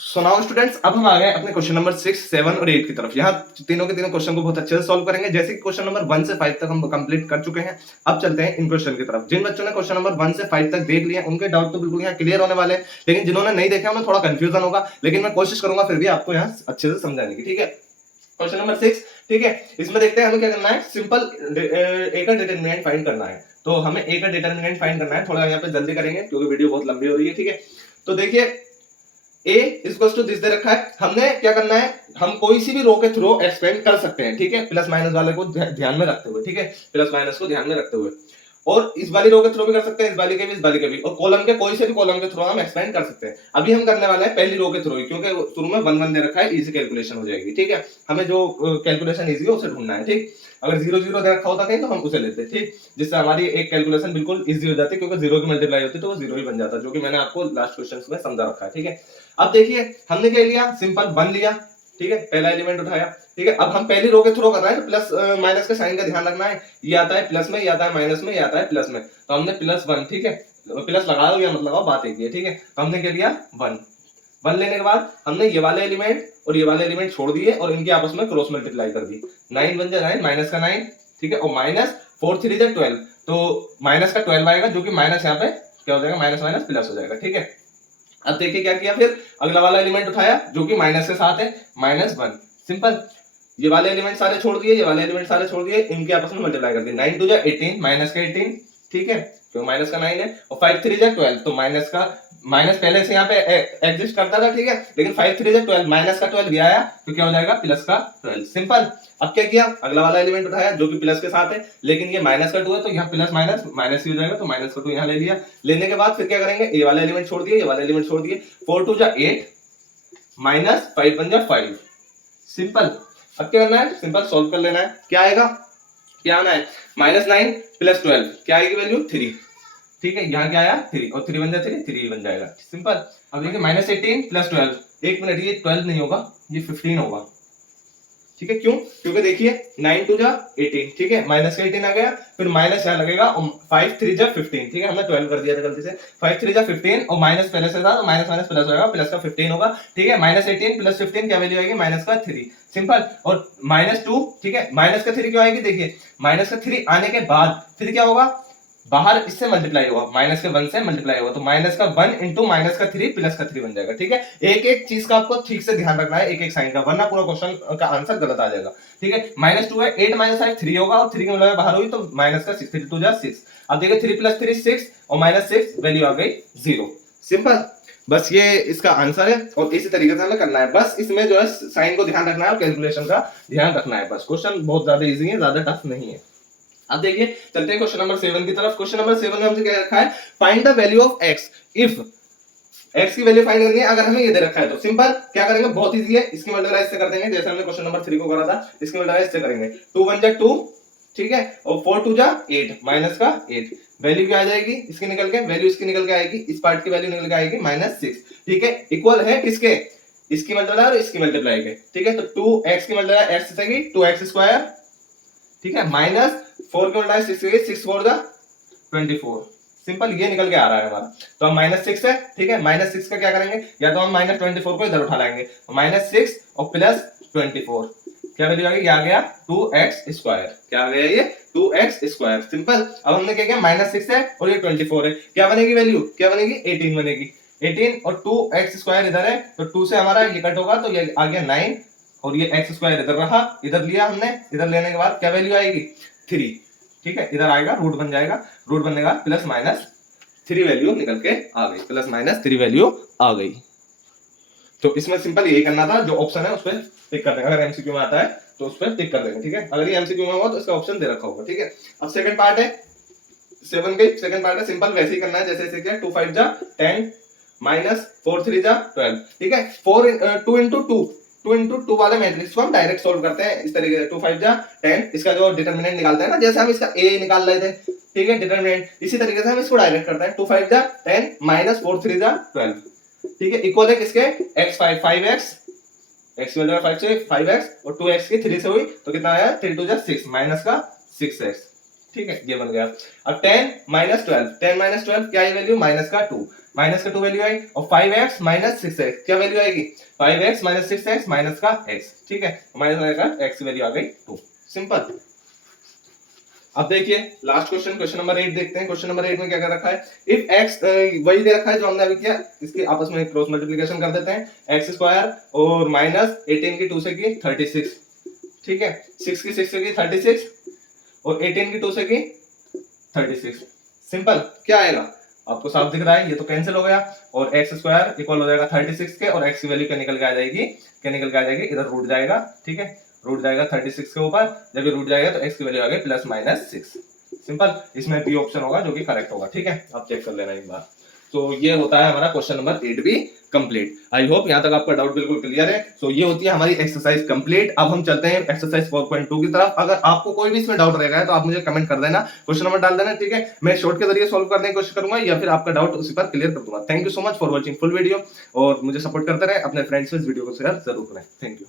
So now students, अब हम आ गए अपने क्वेश्चन नंबर 6, 7 और 8 की तरफ। यहाँ तीनों के तीनों क्वेश्चन को बहुत अच्छे से सॉल्व करेंगे। जैसे कि क्वेश्चन नंबर 1 से 5 तक हम कंप्लीट कर चुके हैं। अब चलते हैं इन क्वेश्चन की तरफ। जिन बच्चों ने क्वेश्चन नंबर 1 से 5 तक देख लिया उनके डाउट तो बिल्कुल यहाँ क्लियर होने वाले हैं, लेकिन जिन्होंने नहीं देखा उन्हें थोड़ा कंफ्यूजन होगा, लेकिन मैं कोशिश करूंगा फिर भी आपको यहाँ अच्छे से समझाने की। ठीक है, क्वेश्चन नंबर 6, ठीक है, इसमें देखते हैं हमें क्या करना है। सिंपल ए का डिटरमिनेंट फाइंड करना है। तो हमें ए का डिटरमिनेंट फाइंड करना है। थोड़ा यहाँ पे जल्दी करेंगे क्योंकि वीडियो बहुत लंबी हो रही है। ठीक है, तो देखिए ए इक्वल्स टू दिस दे रखा है। हमने क्या करना है, हम कोई सी भी रो के थ्रू एक्सपेंड कर सकते हैं। ठीक है, प्लस माइनस वाले को ध्यान में रखते हुए। ठीक है, प्लस माइनस को ध्यान में रखते हुए, और इस वाली रो के थ्रू भी कर सकते हैं, इस वाली के भी, इस वाली के भी, और कॉलम के कोई से भी कॉलम के थ्रू हम एक्सपेंड कर सकते हैं। अभी हम करने वाले हैं पहली रो के थ्रू ही, क्योंकि शुरू में 1 1 दे रखा है, इजी कैलकुलेशन हो जाएगी। ठीक है, हमें जो कैलकुलेशन इजी है उसे ढूंढना है। ठीक, अगर 0 0 दे रखा होता कहीं तो हम उसे लेते। ठीक, जिससे हमारी एक कैलकुलेशन बिल्कुल इजी हो जाती है, क्योंकि 0 की मल्टीप्लाई होती तो वो 0 ही बन जाता, जो कि मैंने आपको लास्ट क्वेश्चन में समझा रखा है। ठीक है, अब देखिए हमने क्या लिया, सिंपल 1 लिया। ठीक है, पहला एलिमेंट उठाया। ठीक है, अब हम पहली रो के थ्रू कर रहे हैं, प्लस माइनस के साइन का ध्यान रखना है। ये आता है प्लस में, ये आता है माइनस में, ये आता है प्लस में, तो हमने प्लस 1। ठीक है, प्लस लगाओ या मत लगाओ, बात एक ही है। ठीक है, तो हमने क्या लिया 1 1 लेने के बाद हमने ये वाले एलिमेंट और ये वाले एलिमेंट छोड़ दिए और इनके आपस में क्रॉस मल्टीप्लाई कर दी। 9 बन जाए 9, माइनस का 9। ठीक है, और माइनस 4 3 जा 12, तो माइनस का 12 आएगा, जो कि माइनस यहाँ पे क्या हो जाएगा, माइनस माइनस प्लस हो जाएगा। ठीक है, अब देखिए क्या किया, फिर अगला वाला एलिमेंट उठाया जो कि माइनस के साथ है, -1। सिंपल, ये वाले एलिमेंट सारे छोड़ दिए, ये वाले एलिमेंट सारे छोड़ दिए, इनके आपस में मल्टीप्लाई कर दिए। 9 2 जा 18, माइनस का 18। ठीक है, तो माइनस का 9 है, और 5 3 जा 12, तो माइनस का माइनस पहले से यहाँ पे एग्जिस्ट करता था। ठीक है, लेकिन 5 3 जा 12, माइनस का 12 भी आया तो क्या हो जाएगा, प्लस का 12। सिंपल, अब क्या किया, अगला वाला एलिमेंट उठाया जो कि प्लस के साथ है, लेकिन ये माइनस का 2 है, तो यहाँ प्लस माइनस माइनस ही हो जाएगा, तो माइनस का 2 यहाँ ले लिया। लेने के बाद फिर क्या करेंगे, ये वाले एलिमेंट छोड़ दिए, ये वाले एलिमेंट छोड़ दिए। 4 2 जा 8, माइनस 5 1 जा 5। सिंपल, अब क्या करना है, सिंपल सोल्व कर लेना है। क्या आएगा, क्या आना है, -9 प्लस 12, क्या आएगी वैल्यू 3। ठीक है, यहाँ क्या आया 3, और 3 बन जाए 3 3 बन जाएगा। सिंपल, अब देखिए -18 प्लस 12, एक मिनट, ये 12 नहीं होगा, ये 15 होगा। ठीक है, क्यों, क्योंकि देखिए 9 2 जा 18। ठीक है, माइनस का 18 आ गया, फिर माइनस यहाँ लगेगा, और 5 3 जा 15। ठीक है, हमने 12 कर दिया था गलती से। 5 3 जा 15, और माइनस पहले से था तो माइनस माइनस प्लस होगा, प्लस का 15 होगा। ठीक है, -18 प्लस 15 क्या वैल्यू आएगी, माइनस का 3। सिंपल, और -2। ठीक है, माइनस का 3 क्यों आएगी, देखिए माइनस का 3 आने के बाद फिर क्या होगा, बाहर इससे मल्टीप्लाई होगा, माइनस के 1 से मल्टीप्लाई होगा, तो माइनस का 1 इंटू माइनस का 3 प्लस का 3 बन जाएगा। ठीक है, एक एक चीज का आपको ठीक से ध्यान रखना है, एक एक साइन का, वरना पूरा क्वेश्चन का आंसर गलत आ जाएगा। ठीक है, -2 है, 8 - 5 3 होगा, और 3 की मल्टीप्लाई बाहर हुई तो माइनस का 6, 3 2 जा 6। अब देखिए 3 + 3 6, और -6 वैल्यू आ गई 0। सिंपल, बस ये इसका आंसर है, और इसी तरीके से हमें करना है। बस इसमें जो है साइन को ध्यान रखना है और कैलकुलेशन का ध्यान रखना है। बस क्वेश्चन बहुत ज्यादा इजी है, ज्यादा टफ नहीं है। अब देखिए चलते हैं क्वेश्चन नंबर 7 की तरफ। क्वेश्चन नंबर 7 में हमसे क्या रखा है, find the value of x if x की वैल्यू फाइंड करनी है अगर हमें ये दे रखा है। तो सिंपल क्या करेंगे, बहुत इजी है, इसकी मल्टीप्लाई इससे कर देंगे, जैसे हमने क्वेश्चन नंबर 3 को करा था, इसकी मल्टीप्लाई इससे करेंगे। 2 1 जा 2, ठीक है, और 4 2 जा 8, माइनस का 8, वैल्यू क्या आ जाएगी इसकी निकल के, वैल्यू इसकी निकल के आएगी, इस पार्ट की वैल्यू निकल के आएगी -6। ठीक है, इक्वल है किसके, इसकी मल्टीप्लाई और इसकी मल्टीप्लाई के। ठीक है, तो 2x की मल्टीप्लाई x से की 2x², ठीक है, -4 की मल्टीप्लाई 6 से 6 4 जा 24। सिंपल, ये निकल के आ रहा है हमारा। तो हम -6 है, ठीक है, -6 का क्या करेंगे, या तो हम -24 को इधर उठा लाएंगे, -6 और +24, क्या वैल्यू आ गई, आ गया 2x²। क्या आ गया ये 2x²। सिंपल, अब हमने क्या किया, -6 है और ये 24 है, क्या बनेगी वैल्यू, क्या बनेगी 18 बनेगी। 18 और 2x² इधर है, तो 2 से हमारा ये कट होगा, तो ये आ गया 9, और ये x² इधर रहा, इधर लिया हमने, इधर लेने के बाद क्या वैल्यू आएगी 3। ठीक है, इधर आएगा, रूट बन जाएगा, रूट बनने का +-3 वैल्यू निकल के आ गई, +-3 वैल्यू आ गई। तो इसमें सिंपल यही करना था, जो ऑप्शन है उस पर टिक कर देंगे, अगर एमसीक्यू में आता है तो उस पर टिक कर देंगे। ठीक है, अगर ये एमसीक्यू में हुआ तो इसका ऑप्शन दे रखा होगा। ठीक है, अब सेकंड पार्ट है, 7 का सेकंड पार्ट है, सिंपल वैसे ही करना है जैसे ऐसे किया, 2 5 जा 10, -4 3 जा 12। ठीक है, 2 इंटू 2 वाले मैट्रिक्स को हम डायरेक्ट सोल्व करते हैं इस तरीके से, 2 5 जा 10, इसका जो डिटरमिनेंट निकालते हैं ना, जैसे हम इसका a निकाल रहे थे, ठीक है, डिटरमिनेंट, इसी तरीके से हम इसको डायरेक्ट करते हैं। 2 5 जा 10, -4 3 जा 12, ठीक है, इक्वल है किसके, x 5x, x की वैल्यू 5 से 5x, और 2x की 3 से हुई तो कितना आया, 3 2 जा 6, माइनस का 6x। ठीक है, ये बन गया। अब 10 माइनस 12 क्या है वैल्यू, माइनस का 2 वैल्यू आई, और 5x माइनस 6x क्या वैल्यू आएगी, 5x माइनस 6x माइनस का x, ठीक है, माइनस आएगा x वैल्यू आ गई 2, सिंपल। अब देखिए लास्ट क्वेश्चन नंबर 8 देखते हैं। क्वेश्चन नंबर 8 में क्या कर रखा है, इफ x वही दे रखा है जो हमने अभी किया, इसके आपस में क्रॉस मल्टीप्लिकेशन कर देते हैं, x स्क्वायर और माइनस 18 की 2 से की 36, ठीक है, 6 की 6 से की 36 और 18 की 2 से की 36, सिंपल। क्या आएगा आपको साफ दिख रहा है, ये तो कैंसिल हो गया, और एक्स स्क्वायर इक्वल हो जाएगा 36 के, और एक्स की वैल्यू क्या निकल के आ जाएगी, इधर रूट जाएगा, ठीक है, रूट जाएगा 36 के ऊपर, जब ये रूट जाएगा तो एक्स की वैल्यू आ गई प्लस माइनस 6, सिंपल। इसमें बी ऑप्शन होगा जो कि करेक्ट होगा, ठीक है, आप चेक कर लेना एक बार। तो ये होता है हमारा क्वेश्चन नंबर 8 भी कंप्लीट। आई होप यहाँ तक आपका डाउट बिल्कुल क्लियर है। सो ये होती है हमारी एक्सरसाइज कंप्लीट। अब हम चलते हैं एक्सरसाइज 4.2 की तरफ। अगर आपको कोई भी इसमें डाउट रहेगा तो आप मुझे कमेंट कर देना, क्वेश्चन नंबर डाल देना, ठीक है, मैं शॉर्ट के जरिए सॉल्व करने की कोशिश करूंगा या फिर आपका डाउट उसी पर क्लियर कर दूंगा। Thank you so much for watching full video, और मुझे सपोर्ट करते रहे, अपने फ्रेंड्स में इस वीडियो को शेयर जरूर करें। Thank you.